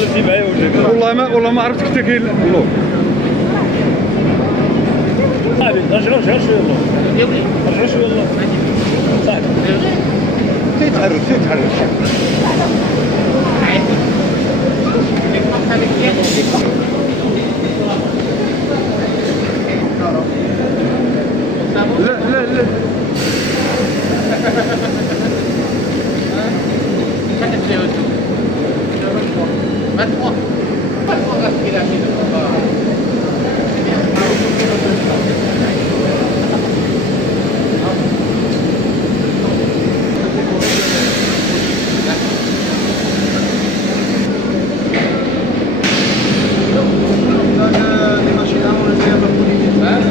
حلفتي معايا وجهك. والله ما عرفت كنت كاين اللور. صاحبي رجعوا شويه اللور. رجعوا شويه اللور. صاحبي. تيتحرك. لا.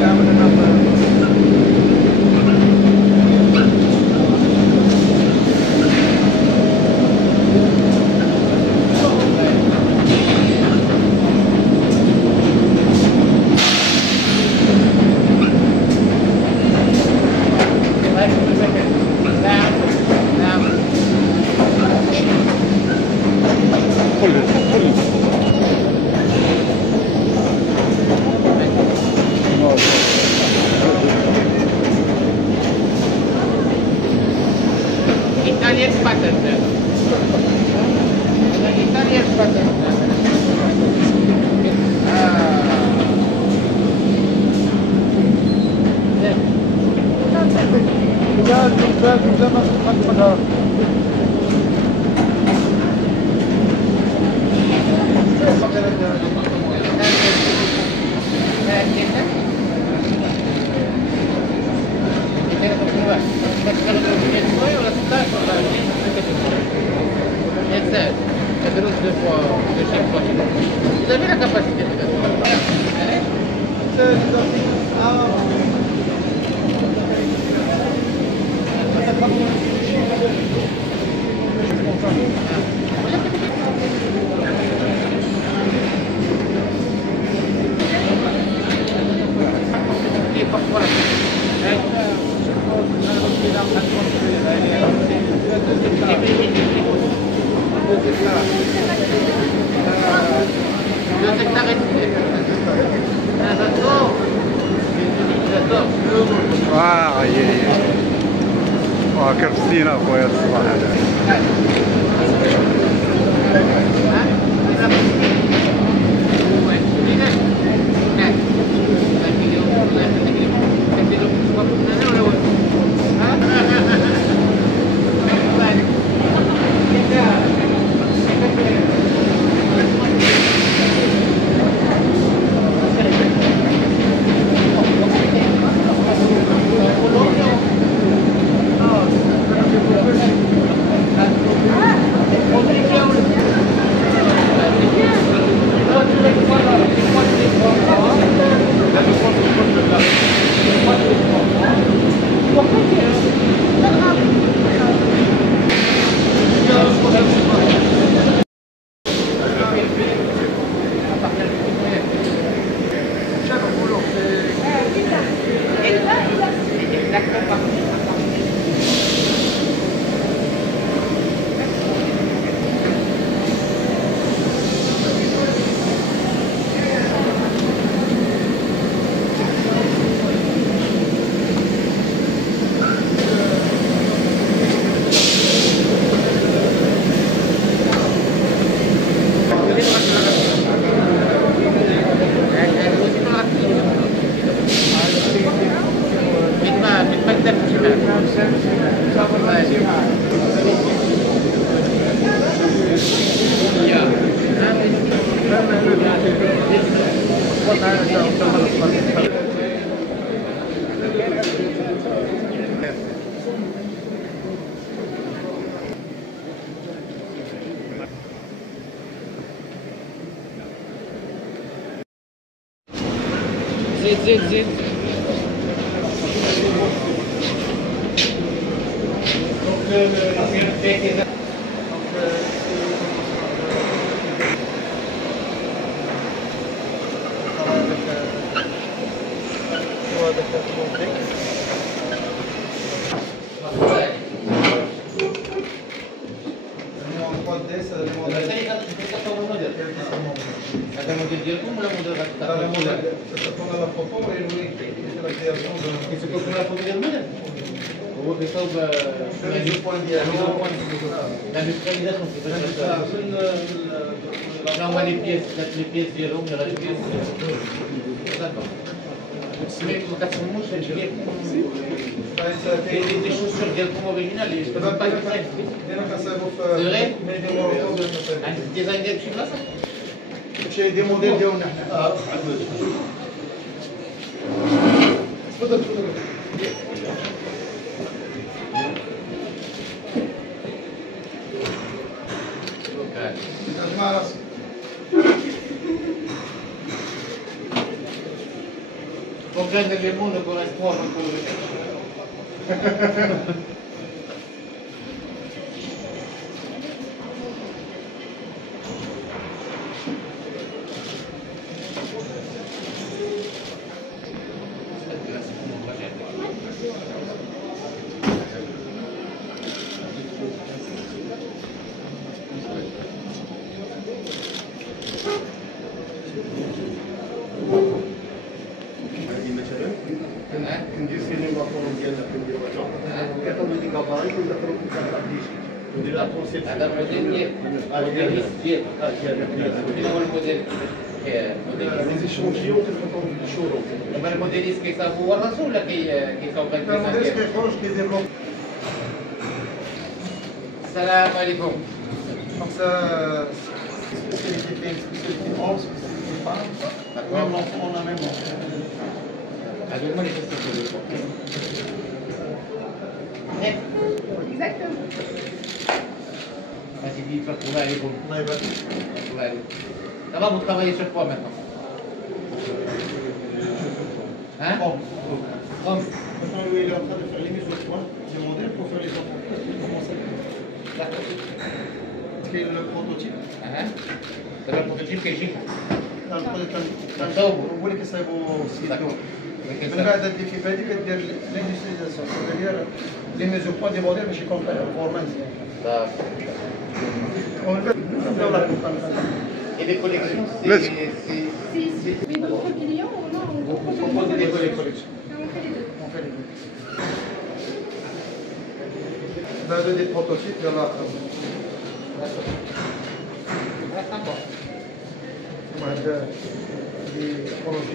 Italian pattern. Italian pattern. Vous avez la capacité de كرفتينا اخويا الصباح هذا. زيد هذا الموديل ديالكم ولا موديل هذا الموديل تكون على الفوتو ويروي لا كرياسيون دو كيتكون لا فوتو ديال الموديل هو كيصاوب بوان ديالو l'industrialisation شنو هما لي بيس ديالهم ولا لي بيس داكور كتسموش دي شوسور ديالكم اوريجينال اللي دابا باغي دينا كنصايبو في ميدي موروكو ديال كنصايبو عندك الديزاين ديالك شي بلاصه شي دي موديل ديالنا حنا تفضل تفضل مع راسك Aucun élément ne correspond à votre recherche. كندير سينما فورم ديالنا كنديرو دي كاباري وندخلو في الابليشن ندير لا كونسيبت هذا الموديل ديالك ديال شنو هو الموديل لي شونجيون كنحطهم في الشروط دابا الموديليست كيصاوب هو راسو ولا كيصاوب غير الموديل الديزاين ديالو؟ كيخرج كيدير لو السلام عليكم. Donc ça, spécialité femme, spécialité homme, spécialité femme. Même l'enfant, on a même l'enfant. هذو هما اللي كيستافدوا. Exactement. Sidi, الله عليكم. الله يبارك. الله عليكم. Ça va, vous travaillez sur quoi maintenant? Hein? Homme. Homme. Maintenant, lui, il est en train de faire les mises au point des modèles pour faire les enfants. Comment ça? D'accord. C'est le prototype. C'est le prototype كيجي. كنصاوبو هو اللي كيصايبو سيدو من بعد اللي كيف هذيك كدير لاندسترياليزاسيون سيتادير لي ميزو بوان دي موديل ماشي كوم فورمانس ومن بعد نبداو لا Et les collections, Let's- Si mais d'autres clients ou non on propose propose des des collections. collections. On fait les deux. On fait les deux. بعد des prototypes يلا واحد دي بروجي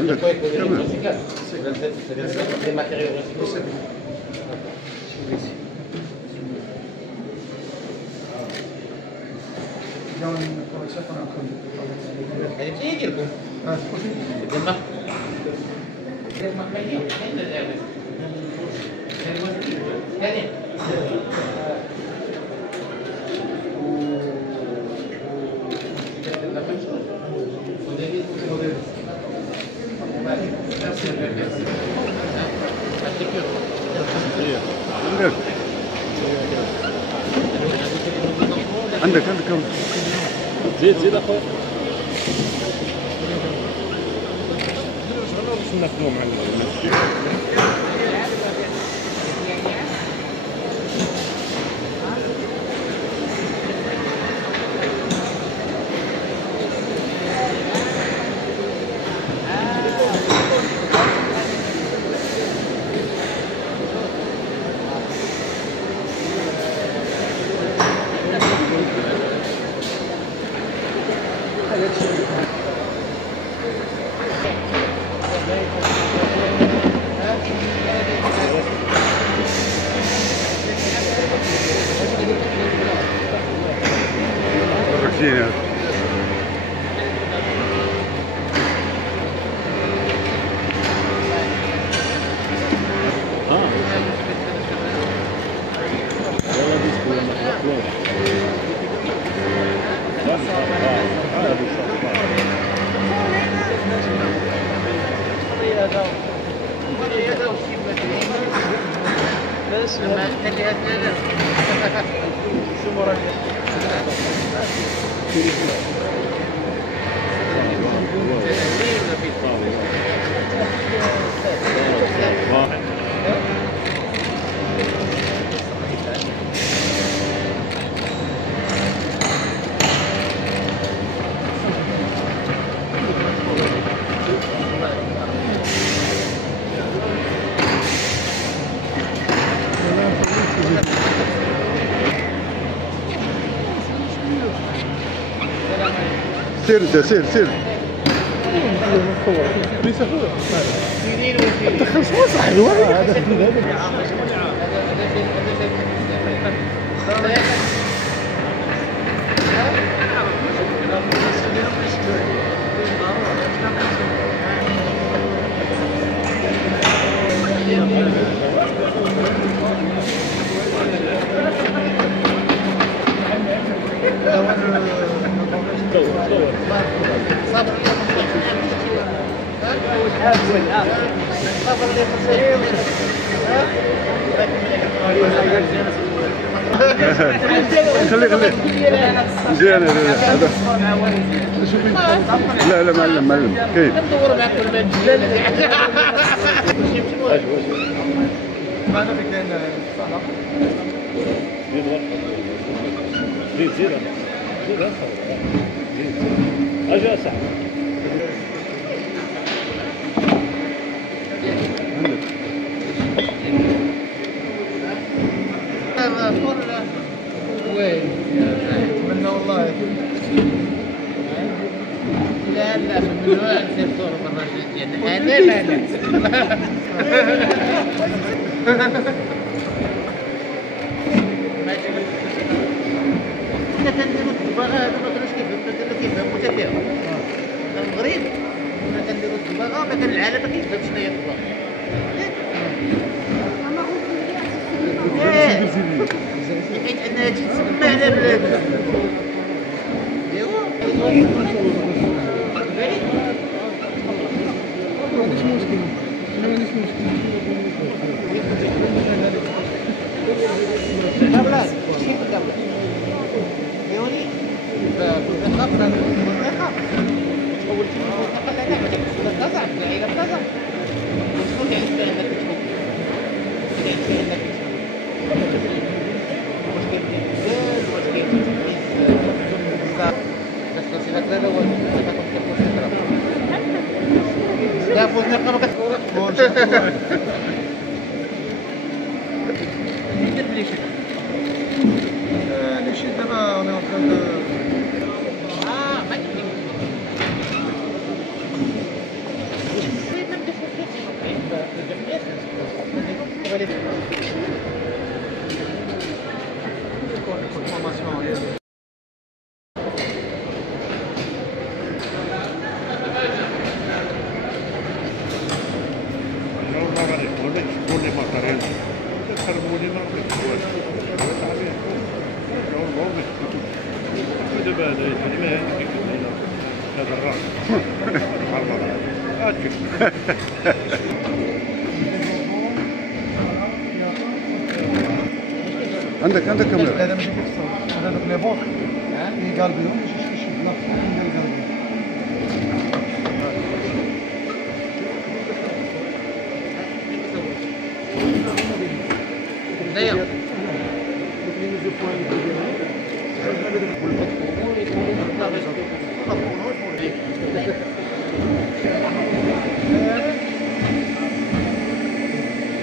عندك تمام des matériaux recyclés. Il y a une collection qu'on a connue. هذه بتيجي ديالكم. Ah, ديال الماء. ديال الماء كاينين. كاين الجامد. كاين الوزن. كاينين. عندك زيد زيد اخويا باش ناخذو مع فرجينا والله ديسكو لما تروح واحد سير انت سير سير. دخل شو صاحبي واحد. خليه مزيان هذا. لا لا معلم كاين. ندور معك كل ما تجي معنا في كاين زيد زيد اجا صح. وين منا والله. لا لا من نوع الدكتور بالرجل ديالنا انا لا لا كنا كنديرو الدباغه هذا ما كانوش كيفهموا حتى فيها. المغرب كنا كنديرو الدباغه ما كان العالم ما كيفهمش شنو هي الدباغه. حيت انها تجي تسمى على بلاد. ايوا لا فوزنا ما كتقولش ليش دابا انا عندك كاميرا. هذا ماشي كيفصل هذا دوك لي بوك كيقالبيهم باش يشد بلاصه ديال القلبيه. داير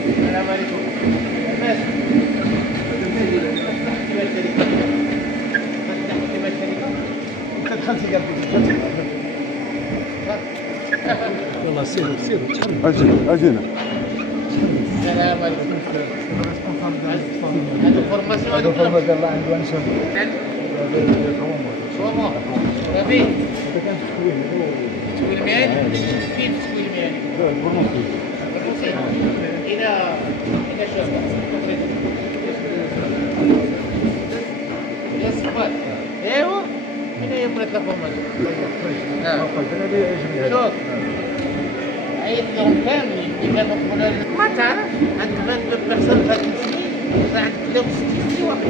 السلام عليكم. دخلتي قلبي يلا سيروا اجينا. السلام عليكم. هذا فورماسيون هذا فما قال الله عنده انشب شوما ربي تسويل مهني فين تسويل مهني الروسي الى شو يا صباح ايوا هنا يمرك لا فورماسيون شوف عيط لهم كاملين اللي كانوا قبل ما تعرف عندك 22 بيرسون في هاد السنين عندك 63 واحد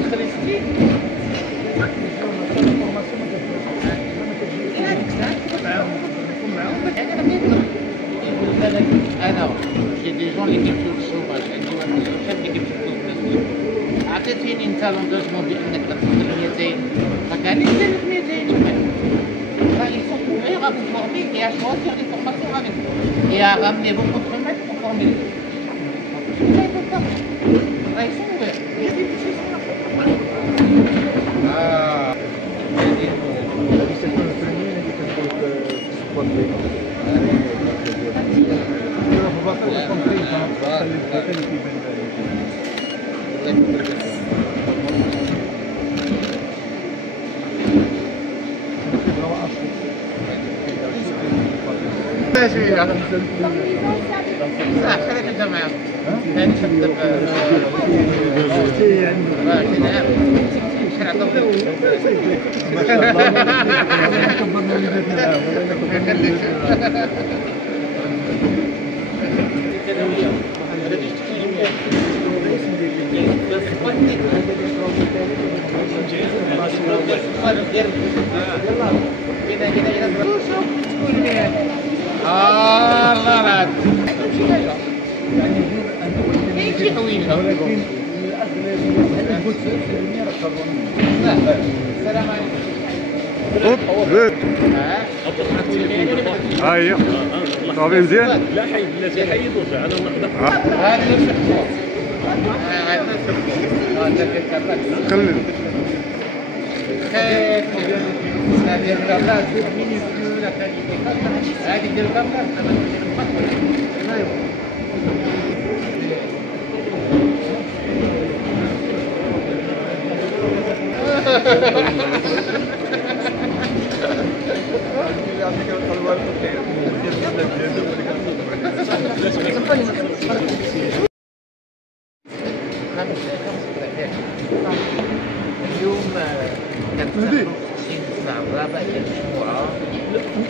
تخلي 60 هذيك الساعة نكون معاهم انا كيطلب يقول لك انا جي دي جون اللي كيمشيو للشوماج عندي واحد الشاب اللي كيمشي للتسويق عطيتيني انت لونجاجمون بانك غتخدم 200 فكان لي دير 200 ils sont ouverts à vous former et à choisir des formations avec vous et à ramener vos propres maîtres pour former les autres. Ça, ils peuvent pas. Là, ils sont ouverts. Il y a des petits qui sont là. خليك انت معاه. ثاني شد نعم. شرع طبيب. ما شاء الله. كبرنا ولدتنا يخليك. الله لا شي حويجه السلام عليكم. هاي صافي مزيان. لا حي الذي حي يرجع انا نحضر. هذا نفس خلي هذه الكاميرا هذه ديال الكاميرا اليوم كنتنسمعوا الرابع ديال المجموعة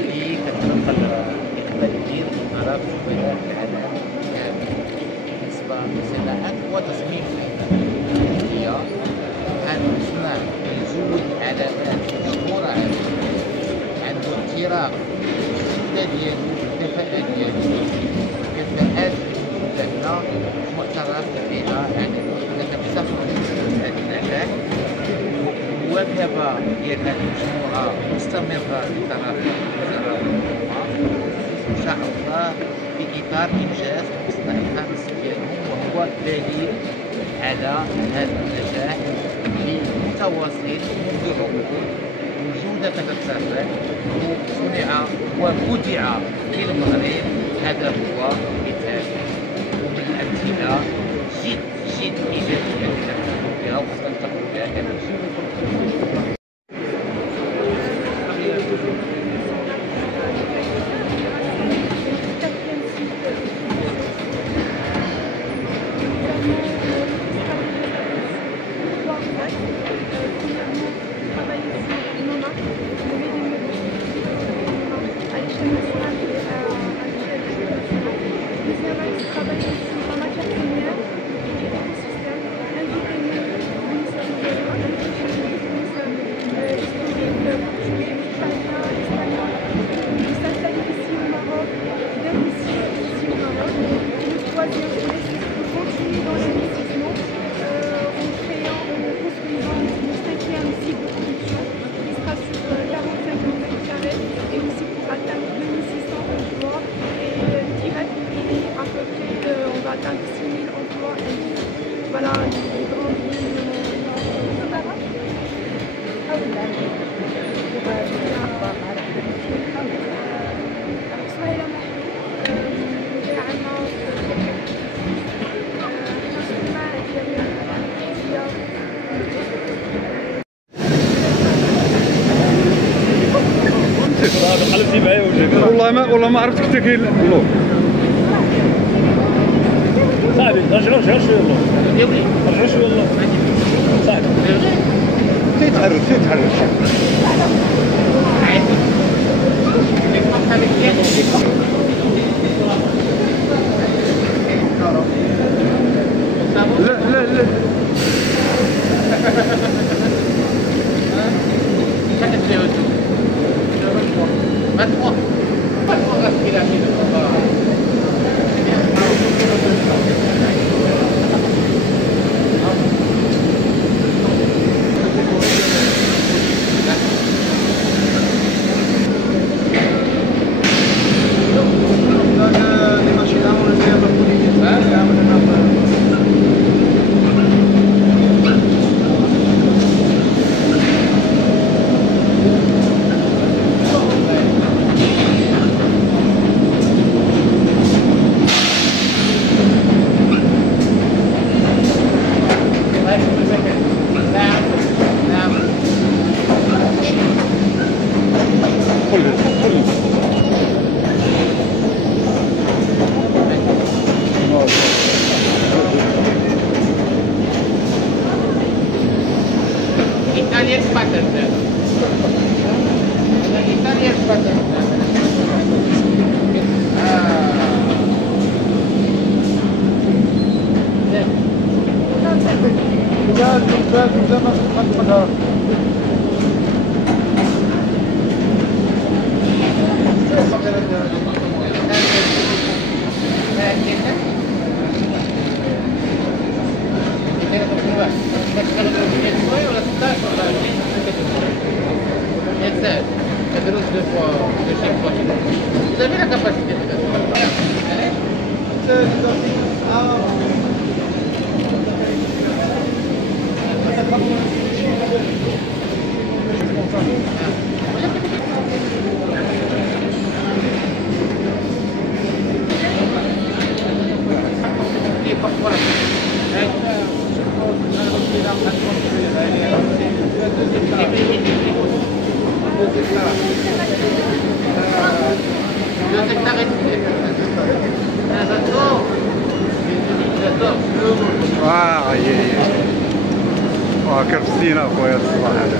اللي كتنقل التدبير والمهارات والخبرات العالم بالنسبة للصناعات وتصميم الأحذية. هذا المصنع كيزود علامات مشهورة عنده اعتراف بالجودة ديالو والكفاءة ديالو. كفاءات مدونة معترف بها عالميا كتفتخر بهذا النجاح. والمواكبة ديال هذه المجموعة مستمرة بطرف وزارة الحكومة إن شاء الله في إطار إنجاز المصنع الخامس ديالهم، وهو دليل على هذا النجاح اللي متواصل منذ عقود. الجودة كتترفع وصنع وبدع في المغرب. هذا هو مثال ومن الأمثلة جد إيجابية كنقوم بها وكنتقل بها كذلك. والله ما عرفت كنت كاين اللور. صاحبي رجعوا شويه اللور. رجعوا شويه اللور. صاحبي تيتحرك لا Vous avez la capacité de faire كرفتينا اخويا الصباح هذا.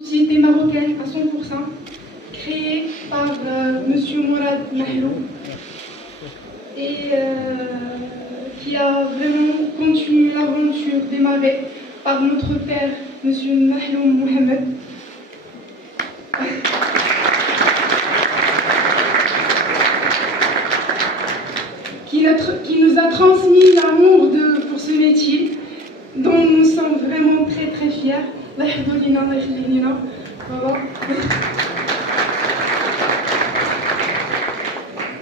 Société marocaine à 100%, créée par Monsieur Mourad Mahlou et qui a vraiment continué l'aventure démarrée par notre père, Monsieur Mahlou Mohamed. Qui nous a transmis l'amour pour ce métier, dont nous sommes vraiment très très fiers.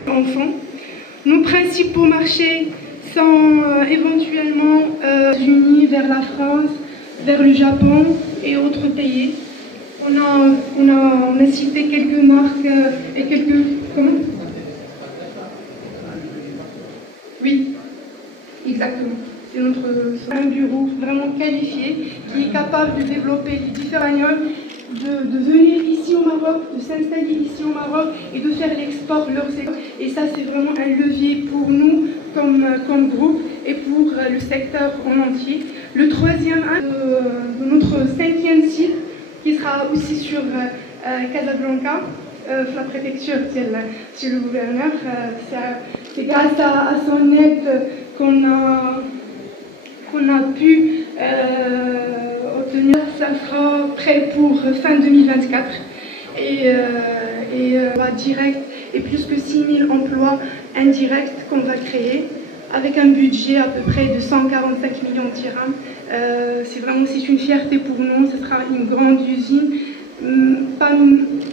Enfants. Nos principaux marchés sont éventuellement unis vers la France, vers le Japon et autres pays. On a cité quelques marques et quelques... Comment? Oui, exactement. C'est un bureau vraiment qualifié qui est capable de développer les différents agneaux, de venir ici au Maroc, de s'installer ici au Maroc et de faire l'export leur secteur. Et ça, c'est vraiment un levier pour nous comme groupe et pour le secteur en entier. Le troisième de notre 5e site, qui sera aussi sur Casablanca, la préfecture, c'est le gouverneur. C'est grâce à son aide qu'on a pu obtenir. Ça sera prêt pour fin 2024 et direct et plus que 6000 emplois indirects qu'on va créer avec un budget à peu près de 145 millions de dirhams. C'est une fierté pour nous, ce sera une grande usine pas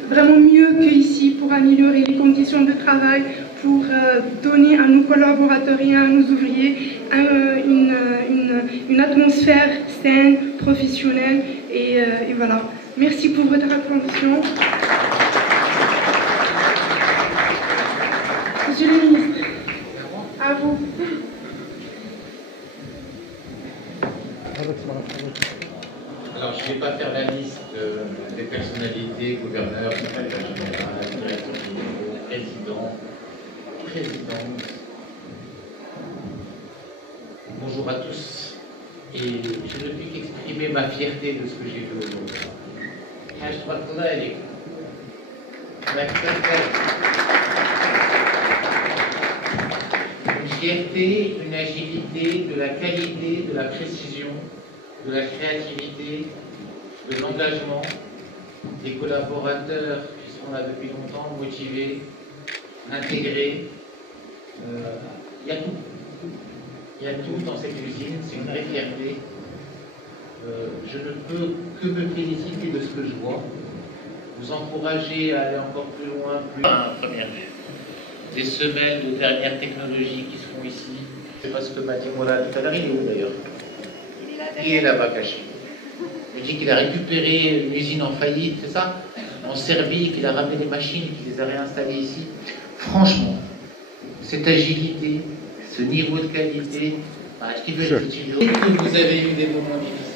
vraiment mieux qu'ici pour améliorer les conditions de travail, pour donner à nos collaborateurs et à nos ouvriers une atmosphère saine, professionnelle. Et voilà. Merci pour votre attention. Monsieur le ministre, à vous. Alors, je ne vais pas faire la liste des personnalités, gouverneurs, secrétaire général, directeur général, présidente. Bonjour à tous. Et je ne puis qu'exprimer ma fierté de ce que j'ai vu aujourd'hui. Une fierté, une agilité, de la qualité, de la précision, de la créativité, de l'engagement, des collaborateurs qui sont là depuis longtemps, motivés, intégrés. Il y a tout. Il y a tout dans cette usine, c'est une vraie fierté. Je ne peux que me féliciter de ce que je vois, vous encourager à aller encore plus loin, première vue. Des semelles de dernière technologie qui se font ici. C'est pas ce que m'a dit Mourad tout à l'heure, il est où d'ailleurs? Il est là-bas caché. Il me dit qu'il a récupéré une usine en faillite, c'est ça? En Serbie, qu'il a ramené les machines, qu'il les a réinstallées ici. Franchement, cette agilité, ce niveau de qualité, ce qui veut être utile. Et que vous avez eu des moments difficiles.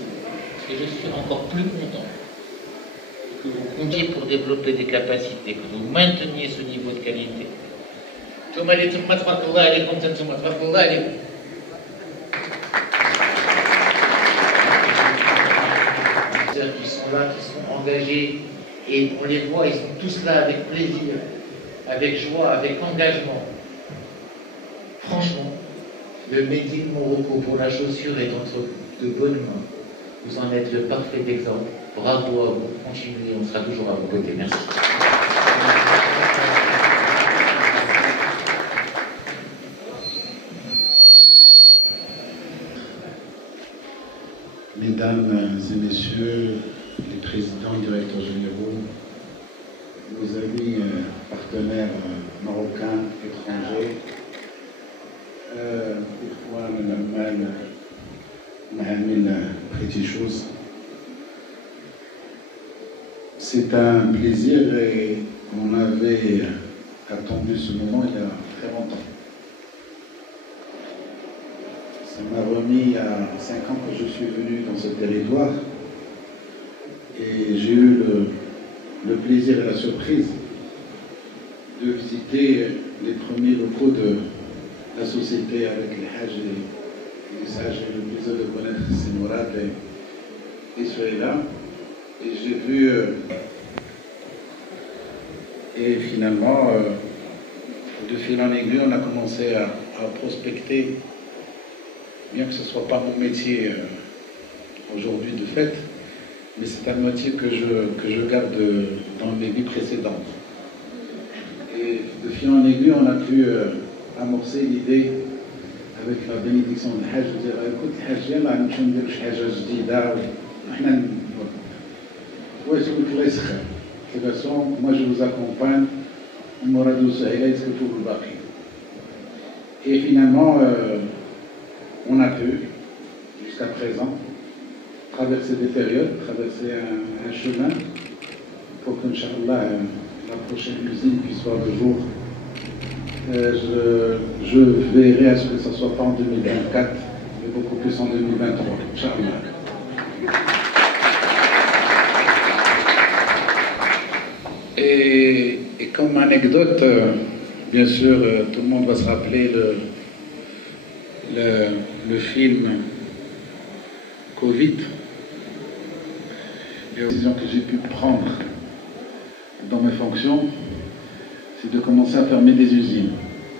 Et je suis encore plus content que vous comptiez pour développer des capacités, que vous mainteniez ce niveau de qualité. Qui sont là, qui sont engagés, et on les voit, ils sont tous là avec plaisir, avec joie, avec engagement. Franchement, le métier de Morocco pour la chaussure est entre de bonnes mains. Vous en êtes le parfait exemple. Bravo à vous, continuez, on sera toujours à vos côtés. Merci. Mesdames et messieurs les présidents et directeurs généraux, nos amis partenaires marocains, étrangers, c'est un plaisir et on avait attendu ce moment il y a très longtemps. Ça m'a remis il y a 5 ans que je suis venu dans ce territoire et j'ai eu le plaisir et la surprise de visiter les premiers locaux de la société avec les Hajj et les Sages. J'ai eu le plaisir de connaître Mourad et Souhaïla. Et j'ai vu... et finalement, de fil en aiguille, on a commencé à prospecter, bien que ce ne soit pas mon métier aujourd'hui de fait, mais c'est un métier que je garde dans mes vies précédentes. Et de fil en aiguille, on a pu amorcer l'idée avec la bénédiction de Hajj, de dire écoute, Hajj, yallah, nous sommes dire Hajj jdida, de toute façon, moi je vous accompagne, et finalement, on a pu, jusqu'à présent, traverser des périodes, traverser un chemin pour qu'Inch'Allah, la prochaine usine puisse voir le jour. Je veillerai à ce que ce ne soit pas en 2024, mais beaucoup plus en 2023, Inch'Allah. Et comme anecdote, bien sûr, tout le monde va se rappeler le film Covid. Et la décision que j'ai pu prendre dans mes fonctions, c'est de commencer à fermer des usines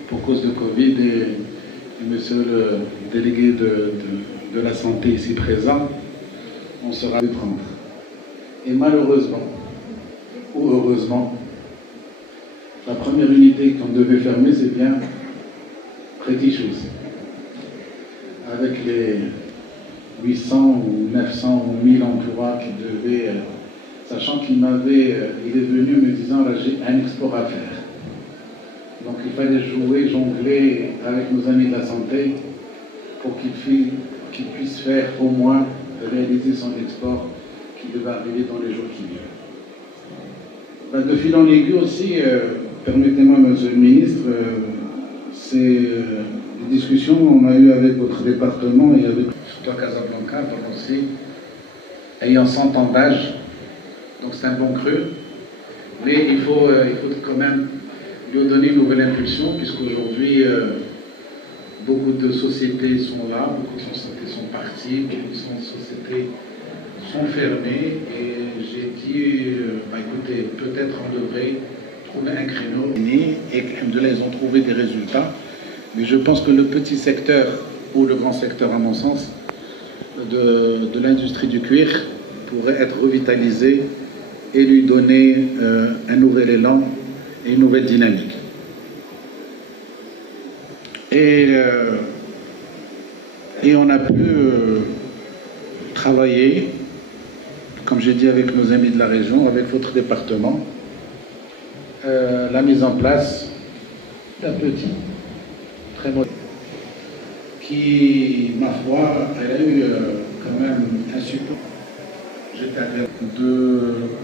pour cause de Covid. Et monsieur le délégué de la santé ici présent, on sera de prendre. Et malheureusement, ou heureusement, la première unité qu'on devait fermer, c'est bien Pretty Shoes. Avec les 800 ou 900 ou 1000 emplois qui devaient sachant qu'il est venu me disant là j'ai un export à faire. Donc il fallait jouer, jongler avec nos amis de la santé pour qu'il puisse faire au moins réaliser son export qui devait arriver dans les jours qui viennent. De fil en aiguille aussi, permettez-moi, Monsieur le Ministre, c'est des discussions qu'on a eues avec votre département et avec Casablanca, donc aussi ayant 100 ans d'âge, donc c'est un bon cru, mais il faut quand même lui donner une nouvelle impulsion, puisqu'aujourd'hui beaucoup de sociétés sont là, beaucoup de sociétés sont parties, beaucoup de sociétés sont fermées, et j'ai dit, écoutez, peut-être on devrait trouver un créneau. Et alhamdoulilah, ils ont trouvé des résultats, mais je pense que le petit secteur, ou le grand secteur à mon sens, de l'industrie du cuir pourrait être revitalisé et lui donner un nouvel élan et une nouvelle dynamique. Et on a pu travailler, comme j'ai dit, avec nos amis de la région, avec votre département, la mise en place d'un petit, très modeste, qui, ma foi, elle a eu quand même un support. J'étais avec de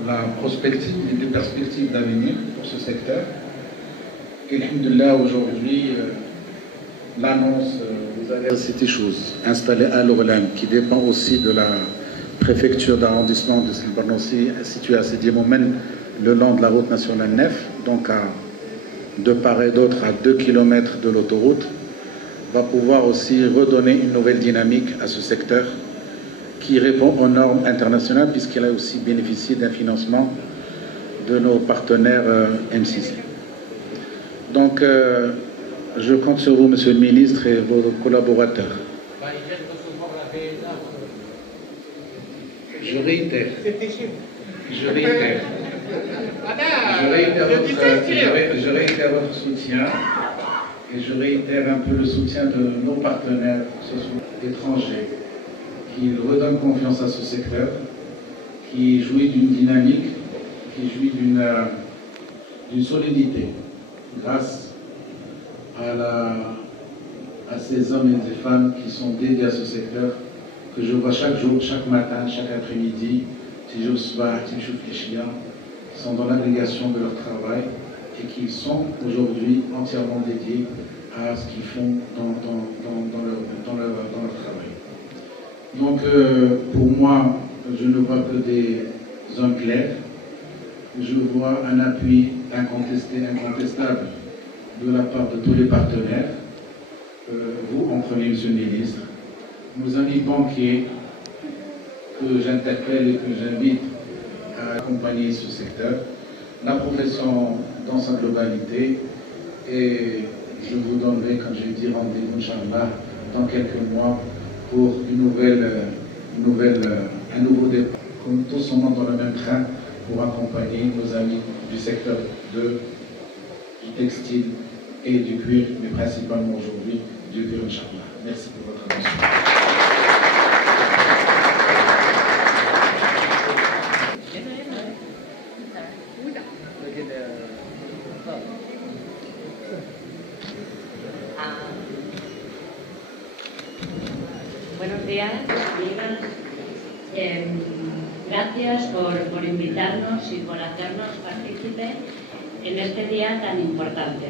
la prospective et des perspectives d'avenir pour ce secteur. Et alhamdoulilah, aujourd'hui, l'annonce, vous avez cette chose installée à l'Orlan, qui dépend aussi de la préfecture d'arrondissement de Sine-Barnossi, située à Sidi Moumen, le long de la route nationale 9, donc de part et d'autre à 2 km de l'autoroute, va pouvoir aussi redonner une nouvelle dynamique à ce secteur qui répond aux normes internationales, puisqu'il a aussi bénéficié d'un financement de nos partenaires M6. Donc, je compte sur vous, Monsieur le Ministre, et vos collaborateurs. Je réitère votre soutien, et je réitère un peu le soutien de nos partenaires, que ce soit étrangers, qui redonnent confiance à ce secteur, qui jouit d'une dynamique, qui jouit d'une solidité, grâce à ces hommes et ces femmes qui sont dédiés à ce secteur, que je vois chaque jour, chaque matin, chaque après-midi, qui sont dans l'agrégation de leur travail et qui sont aujourd'hui entièrement dédiés à ce qu'ils font dans leur travail. Donc, pour moi, je ne vois que des hommes clairs. Je vois un appui incontestable de la part de tous les partenaires. Vous en premier, Monsieur le Ministre. Nos amis banquiers que j'interpelle et que j'invite à accompagner ce secteur. La profession dans sa globalité. Et je vous donnerai, comme j'ai dit, rendez-vous, Inch'Allah, dans quelques mois pour un nouveau départ. Comme tous on monte dans le même train pour accompagner nos amis du secteur du textile et du cuir, mais principalement aujourd'hui du cuir, Inch'Allah. Merci pour votre attention. Buenos días, amigas. Gracias por invitarnos y por hacernos partícipes en este día tan importante.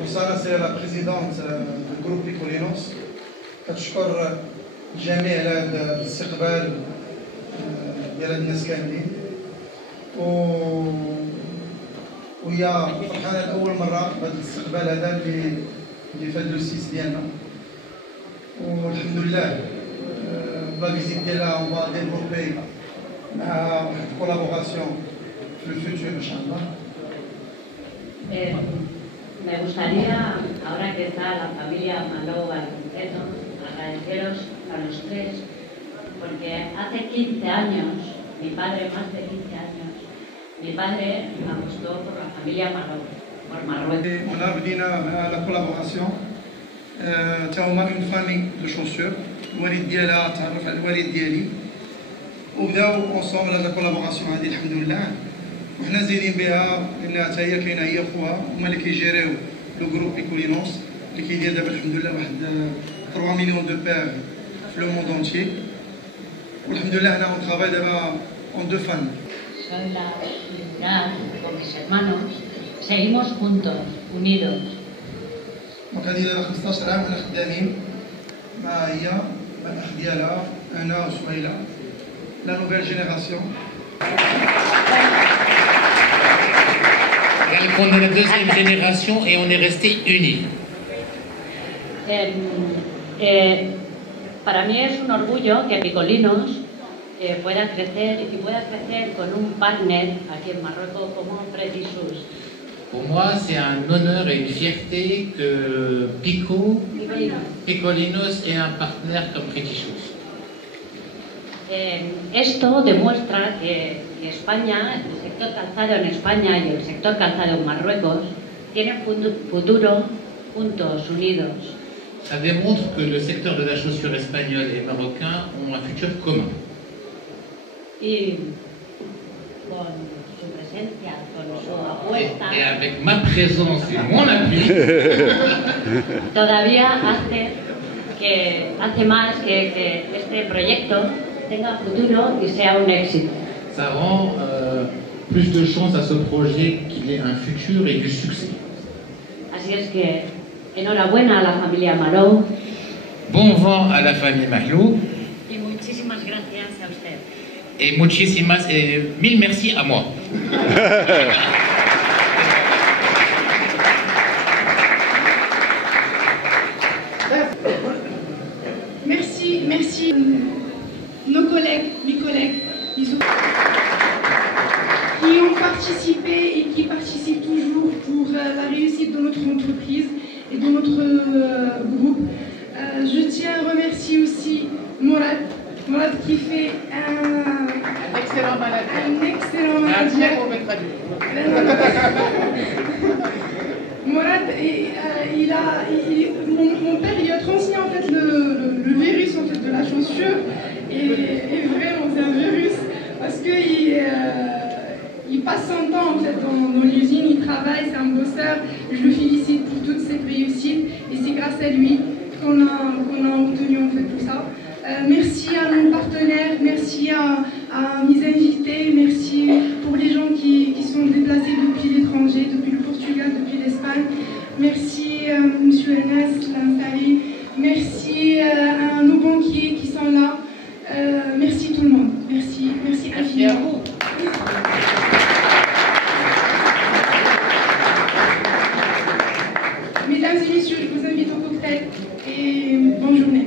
Rossana, c'est la présidente du groupe Picolinos. كتشكر الجميع على هذا الاستقبال ديال هاد الناس كاملين. وهي فرحانه لاول مره بهذا الاستقبال هذا اللي في هذا السيس ديالنا. والحمد لله لا فيزيت ديالها اون فا ديفلوبي مع واحد الكولابوراسيون في الفوتور ان شاء الله. Me gustaría, ahora que está la familia Malou al completo, agradeceros a los tres, porque hace 15 años, mi padre, más de 15 años, mi padre apostó por la familia Malou, por Marruecos. On a بدينا la collaboration. تا هما اون فامي دو شوسور. الوالد ديالها تعرف على الوالد ديالي. وبداو اونصومبل هذا كولابوراسيون هذه الحمد لله، وحنا زايدين بها لان حتى هي كاينه هي خوها هما اللي كيجيريو لو جروب بيكولينوس اللي كيدير دابا الحمد لله واحد 3 مليون دو بير في لو موند اونتيي، والحمد لله حنا اون ترافاي دابا اون دو فان. Soy la ciudad con mis hermanos, seguimos juntos, unidos. دونك هذه دابا 15 عام حنا خدامين مع هي مع الاخ ديالها انا وسهيله لا نوفيل جينيراسيون. Donc on est la deuxième génération et on est resté unis. Para mí es un orgullo que Picolinos pueda crecer y pueda crecer con un partner aquí en Marruecos como Pretty-Shoes. Pour moi, c'est un honneur et une fierté que Picolinos ait un partenaire comme Pretty-Shoes. Esto demuestra que España, el sector calzado en España y el sector calzado en Marruecos tienen futuro juntos, unidos. Ça démontre que le secteur de la chaussure espagnol et marocain ont un futur commun. Y con su presencia, con su apuesta, Et avec ma présence et mon appui, todavía hace más que este proyecto tenga futuro y sea un éxito. ça rend plus de chance à ce projet qu'il ait un futur et du succès. Así es que enhorabuena a la familia Marou. Bon vent à la famille Mahlou. Y muchísimas gracias a usted. Et muchísimas et mille merci à moi. Merci nos collègues, mes collègues, qui ont participé et qui participent toujours pour la réussite de notre entreprise et de notre groupe. Je tiens à remercier aussi Morad qui fait un excellent manager. Morad, mon père, il a transmis en fait le virus en fait, de la chaussure et vraiment c'est un virus parce qu'il passe son temps en fait dans l'usine, il travaille, c'est un bosseur. Je le félicite pour toutes ses réussites et c'est grâce à lui qu'on a obtenu en fait tout ça. Merci à nos partenaires, merci à mes invités, merci pour les gens qui sont déplacés depuis l'étranger, depuis le Portugal, depuis l'Espagne. Merci M. Enes Lansari, merci à nos banquiers qui sont là. Merci tout le monde, merci infiniment. Mesdames et messieurs, je vous invite au cocktail et bonne journée.